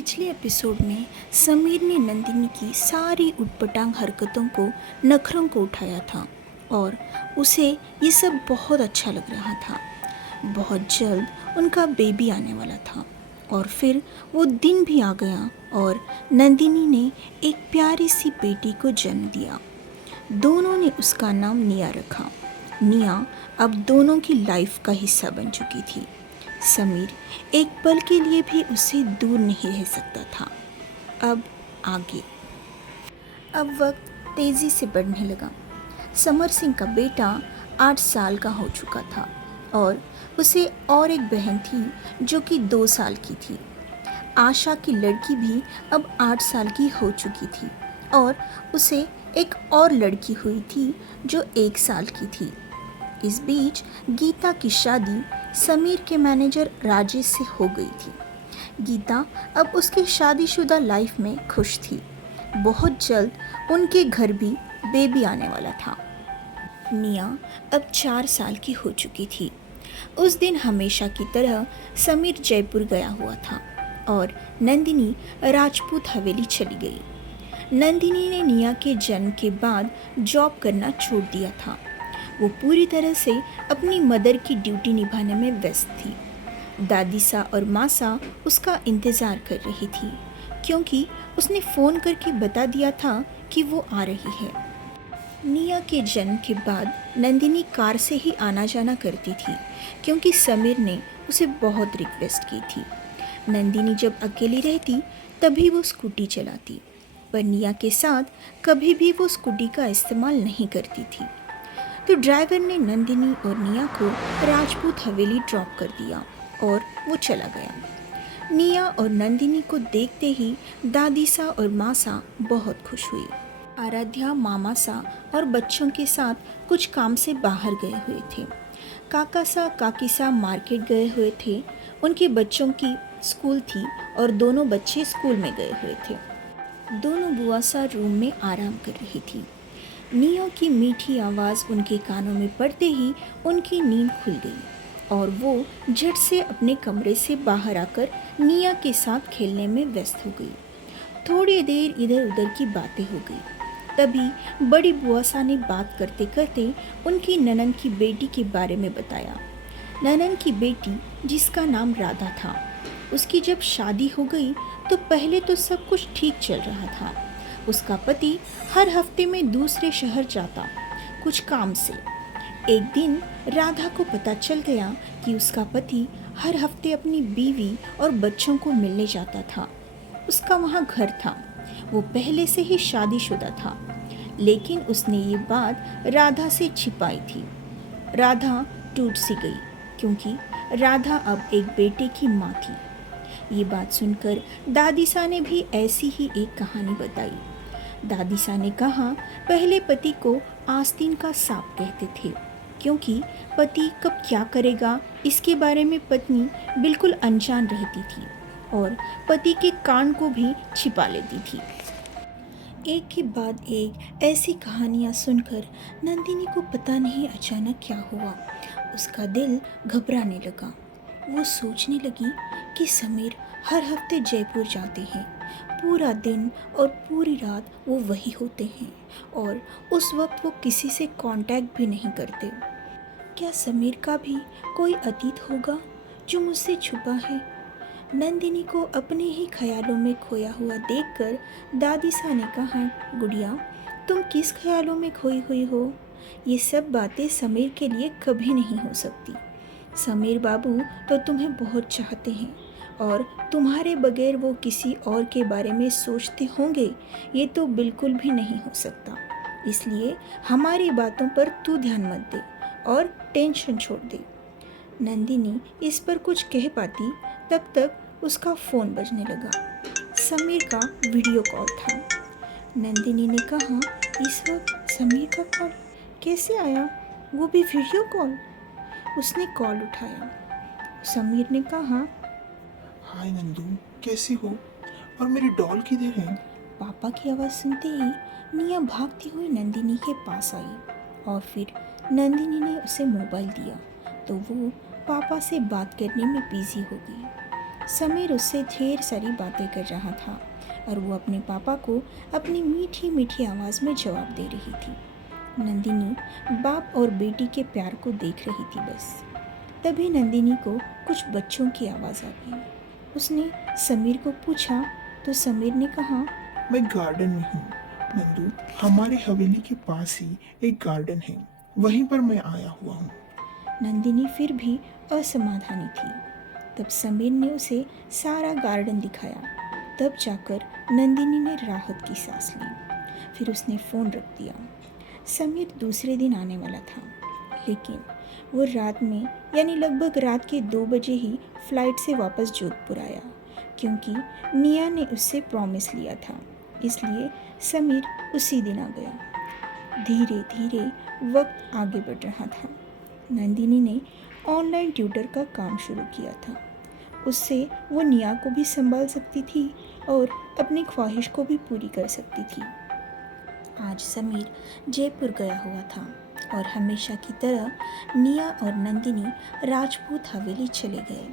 पिछले एपिसोड में समीर ने नंदिनी की सारी उटपटांग हरकतों को, नखरों को उठाया था और उसे ये सब बहुत अच्छा लग रहा था। बहुत जल्द उनका बेबी आने वाला था और फिर वो दिन भी आ गया और नंदिनी ने एक प्यारी सी बेटी को जन्म दिया। दोनों ने उसका नाम निया रखा। निया अब दोनों की लाइफ का हिस्सा बन चुकी थी। समीर एक पल के लिए भी उससे दूर नहीं रह सकता था। अब आगे। अब वक्त तेज़ी से बढ़ने लगा। समर सिंह का बेटा 8 साल का हो चुका था और उसे और एक बहन थी जो कि 2 साल की थी। आशा की लड़की भी अब 8 साल की हो चुकी थी और उसे एक और लड़की हुई थी जो 1 साल की थी। इस बीच गीता की शादी समीर के मैनेजर राजेश से हो गई थी। गीता अब उसकी शादीशुदा लाइफ में खुश थी। बहुत जल्द उनके घर भी बेबी आने वाला था। निया अब 4 साल की हो चुकी थी। उस दिन हमेशा की तरह समीर जयपुर गया हुआ था और नंदिनी राजपूत हवेली चली गई। नंदिनी ने निया के जन्म के बाद जॉब करना छोड़ दिया था। वो पूरी तरह से अपनी मदर की ड्यूटी निभाने में व्यस्त थी। दादीसा और मासा उसका इंतज़ार कर रही थी क्योंकि उसने फ़ोन करके बता दिया था कि वो आ रही है। निया के जन्म के बाद नंदिनी कार से ही आना जाना करती थी क्योंकि समीर ने उसे बहुत रिक्वेस्ट की थी। नंदिनी जब अकेली रहती तभी वो स्कूटी चलाती, पर निया के साथ कभी भी वो स्कूटी का इस्तेमाल नहीं करती थी। तो ड्राइवर ने नंदिनी और निया को राजपूत हवेली ड्रॉप कर दिया और वो चला गया। निया और नंदिनी को देखते ही दादीसा और मासा बहुत खुश हुई। आराध्या, मामासा और बच्चों के साथ कुछ काम से बाहर गए हुए थे। काकासा काकीसा मार्केट गए हुए थे। उनके बच्चों की स्कूल थी और दोनों बच्चे स्कूल में गए हुए थे। दोनों बुआसा रूम में आराम कर रही थी। निया की मीठी आवाज़ उनके कानों में पड़ते ही उनकी नींद खुल गई और वो झट से अपने कमरे से बाहर आकर निया के साथ खेलने में व्यस्त हो गई। थोड़ी देर इधर उधर की बातें हो गई। तभी बड़ी बुआसा ने बात करते करते उनकी ननंद की बेटी के बारे में बताया। ननंद की बेटी जिसका नाम राधा था, उसकी जब शादी हो गई तो पहले तो सब कुछ ठीक चल रहा था। उसका पति हर हफ्ते में दूसरे शहर जाता कुछ काम से। एक दिन राधा को पता चल गया कि उसका पति हर हफ्ते अपनी बीवी और बच्चों को मिलने जाता था। उसका वहाँ घर था। वो पहले से ही शादीशुदा था, लेकिन उसने ये बात राधा से छिपाई थी। राधा टूट सी गई क्योंकि राधा अब एक बेटे की माँ थी। ये बात सुनकर दादीसा ने भी ऐसी ही एक कहानी बताई। दादीसा ने कहा, पहले पति को आस्तीन का सांप कहते थे क्योंकि पति कब क्या करेगा इसके बारे में पत्नी बिल्कुल अनजान रहती थी और पति के कान को भी छिपा लेती थी। एक के बाद एक ऐसी कहानियाँ सुनकर नंदिनी को पता नहीं अचानक क्या हुआ। उसका दिल घबराने लगा। वो सोचने लगी कि समीर हर हफ्ते जयपुर जाते हैं। पूरा दिन और पूरी रात वो वही होते हैं और उस वक्त वो किसी से कांटेक्ट भी नहीं करते। क्या समीर का भी कोई अतीत होगा जो मुझसे छुपा है? नंदिनी को अपने ही ख्यालों में खोया हुआ देखकर दादीसा ने कहा, गुड़िया, तुम किस ख्यालों में खोई हुई हो? ये सब बातें समीर के लिए कभी नहीं हो सकती। समीर बाबू तो तुम्हें बहुत चाहते हैं और तुम्हारे बगैर वो किसी और के बारे में सोचते होंगे, ये तो बिल्कुल भी नहीं हो सकता। इसलिए हमारी बातों पर तू ध्यान मत दे और टेंशन छोड़ दे। नंदिनी इस पर कुछ कह पाती तब तक उसका फ़ोन बजने लगा। समीर का वीडियो कॉल था। नंदिनी ने कहा, इस वक्त समीर का कॉल कैसे आया, वो भी वीडियो कॉल? उसने कॉल उठाया। समीर ने कहा, हाय नंदू, कैसी हो? और मेरी डॉल किधर है? पापा की आवाज़ सुनते ही निया भागती हुई नंदिनी के पास आई और फिर नंदिनी ने उसे मोबाइल दिया तो वो पापा से बात करने में बिजी हो गई। समीर उससे ढेर सारी बातें कर रहा था और वो अपने पापा को अपनी मीठी मीठी आवाज़ में जवाब दे रही थी। नंदिनी बाप और बेटी के प्यार को देख रही थी बस। तभी नंदिनी को कुछ बच्चों की आवाज़ आ गई। उसने समीर को पूछा तो समीर ने कहा, मैं गार्डन में हूँ नंदू। हमारे हवेली के पास ही एक गार्डन है, वहीं पर मैं आया हुआ हूँ। नंदिनी फिर भी असमाधानी थी। तब समीर ने उसे सारा गार्डन दिखाया। तब जाकर नंदिनी ने राहत की सांस ली। फिर उसने फ़ोन रख दिया। समीर दूसरे दिन आने वाला था, लेकिन वो रात में यानी लगभग रात के 2 बजे ही फ्लाइट से वापस जोधपुर आया, क्योंकि निया ने उससे प्रॉमिस लिया था। इसलिए समीर उसी दिन आ गया। धीरे धीरे वक्त आगे बढ़ रहा था। नंदिनी ने ऑनलाइन ट्यूटर का काम शुरू किया था। उससे वो निया को भी संभाल सकती थी और अपनी ख्वाहिश को भी पूरी कर सकती थी। आज समीर जयपुर गया हुआ था और हमेशा की तरह निया और नंदिनी राजपूत हवेली चले गए।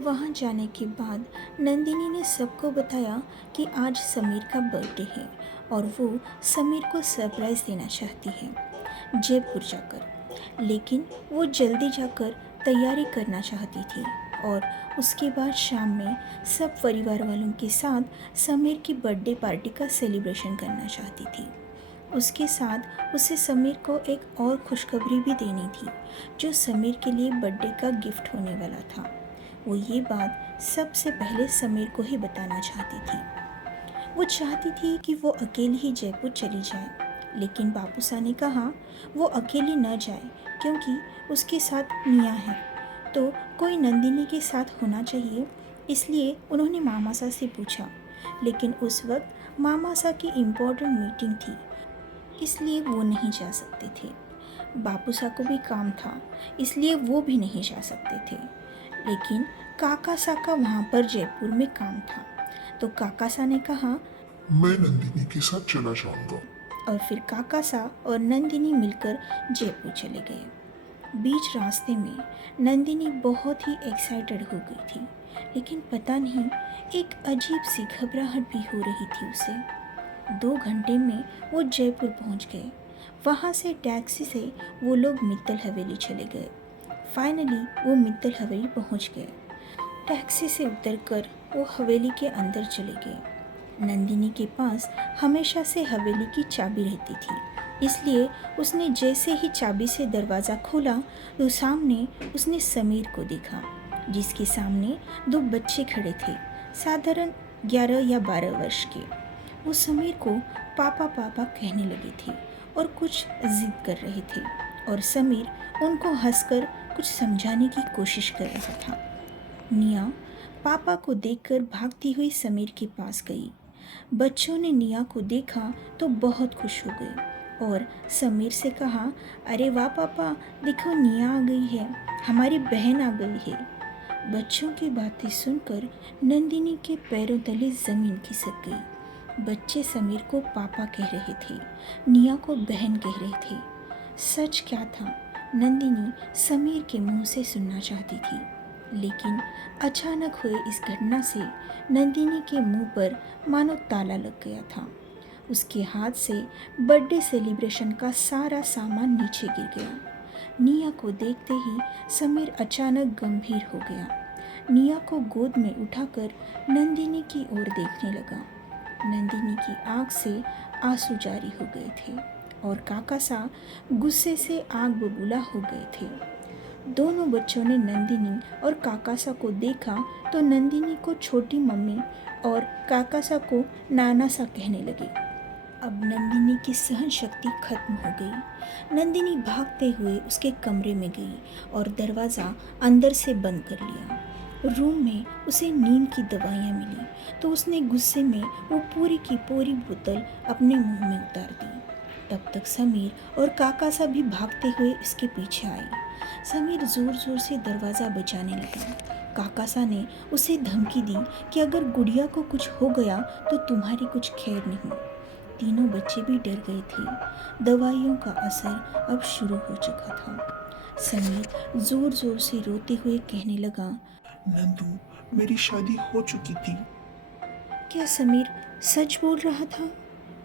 वहाँ जाने के बाद नंदिनी ने सबको बताया कि आज समीर का बर्थडे है और वो समीर को सरप्राइज़ देना चाहती है जयपुर जाकर। लेकिन वो जल्दी जाकर तैयारी करना चाहती थी और उसके बाद शाम में सब परिवार वालों के साथ समीर की बर्थडे पार्टी का सेलिब्रेशन करना चाहती थी। उसके साथ उसे समीर को एक और खुशखबरी भी देनी थी, जो समीर के लिए बर्थडे का गिफ्ट होने वाला था। वो ये बात सबसे पहले समीर को ही बताना चाहती थी। वो चाहती थी कि वो अकेली ही जयपुर चली जाए, लेकिन बापूसा ने कहा वो अकेली न जाए, क्योंकि उसके साथ निया है, तो कोई नंदिनी के साथ होना चाहिए। इसलिए उन्होंने मामासा से पूछा, लेकिन उस वक्त मामासा की इम्पोर्टेंट मीटिंग थी, इसलिए वो नहीं जा सकते थे। बापूसा को भी काम था, इसलिए वो भी नहीं जा सकते थे। लेकिन काकासा का वहाँ पर जयपुर में काम था, तो काकासा ने कहा मैं नंदिनी के साथ चला जाऊंगा। और फिर काकासा और नंदिनी मिलकर जयपुर चले गए। बीच रास्ते में नंदिनी बहुत ही एक्साइटेड हो गई थी, लेकिन पता नहीं एक अजीब सी घबराहट भी हो रही थी उसे। 2 घंटे में वो जयपुर पहुंच गए। वहाँ से टैक्सी से वो लोग मित्तल हवेली चले गए। फाइनली वो मित्तल हवेली पहुंच गए। टैक्सी से उतरकर वो हवेली के अंदर चले गए। नंदिनी के पास हमेशा से हवेली की चाबी रहती थी, इसलिए उसने जैसे ही चाबी से दरवाज़ा खोला तो सामने उसने समीर को देखा, जिसके सामने 2 बच्चे खड़े थे, साधारण 11 या 12 वर्ष के। वो समीर को पापा पापा कहने लगे थे और कुछ जिद कर रहे थे, और समीर उनको हंसकर कुछ समझाने की कोशिश कर रहा था। निया पापा को देखकर भागती हुई समीर के पास गई। बच्चों ने निया को देखा तो बहुत खुश हो गए और समीर से कहा, अरे वाह पापा, देखो निया आ गई है, हमारी बहन आ गई है। बच्चों की बातें सुनकर नंदिनी के पैरों तले ज़मीन खिसक गई। बच्चे समीर को पापा कह रहे थे, निया को बहन कह रहे थे। सच क्या था, नंदिनी समीर के मुंह से सुनना चाहती थी, लेकिन अचानक हुए इस घटना से नंदिनी के मुंह पर मानो ताला लग गया था। उसके हाथ से बर्थडे सेलिब्रेशन का सारा सामान नीचे गिर गया। निया को देखते ही समीर अचानक गंभीर हो गया। निया को गोद में उठाकर नंदिनी की ओर देखने लगा। नंदिनी की आँख से आंसू जारी हो गए थे और काकासा गुस्से से आग बबूला हो गए थे। दोनों बच्चों ने नंदिनी और काकासा को देखा तो नंदिनी को छोटी मम्मी और काकासा को नाना सा कहने लगे। अब नंदिनी की सहन शक्ति खत्म हो गई। नंदिनी भागते हुए उसके कमरे में गई और दरवाज़ा अंदर से बंद कर लिया। रूम में उसे नींद की दवाइयाँ मिली तो उसने गुस्से में वो पूरी की पूरी बोतल अपने मुंह में उतार दी। तब तक समीर और काकासा भी भागते हुए उसके पीछे आए। समीर जोर जोर से दरवाज़ा बजाने लगा। काकासा ने उसे धमकी दी कि अगर गुड़िया को कुछ हो गया तो तुम्हारी कुछ खैर नहीं। तीनों बच्चे भी डर गए थे। दवाइयों का असर अब शुरू हो चुका था। समीर जोर जोर से रोते हुए कहने लगा, नंदू, मेरी शादी हो चुकी थी। क्या समीर सच बोल रहा था?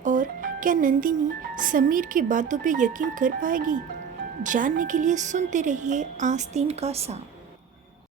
और क्या नंदिनी समीर की बातों पे यकीन कर पाएगी? जानने के लिए सुनते रहिए आस्तीन का सांप।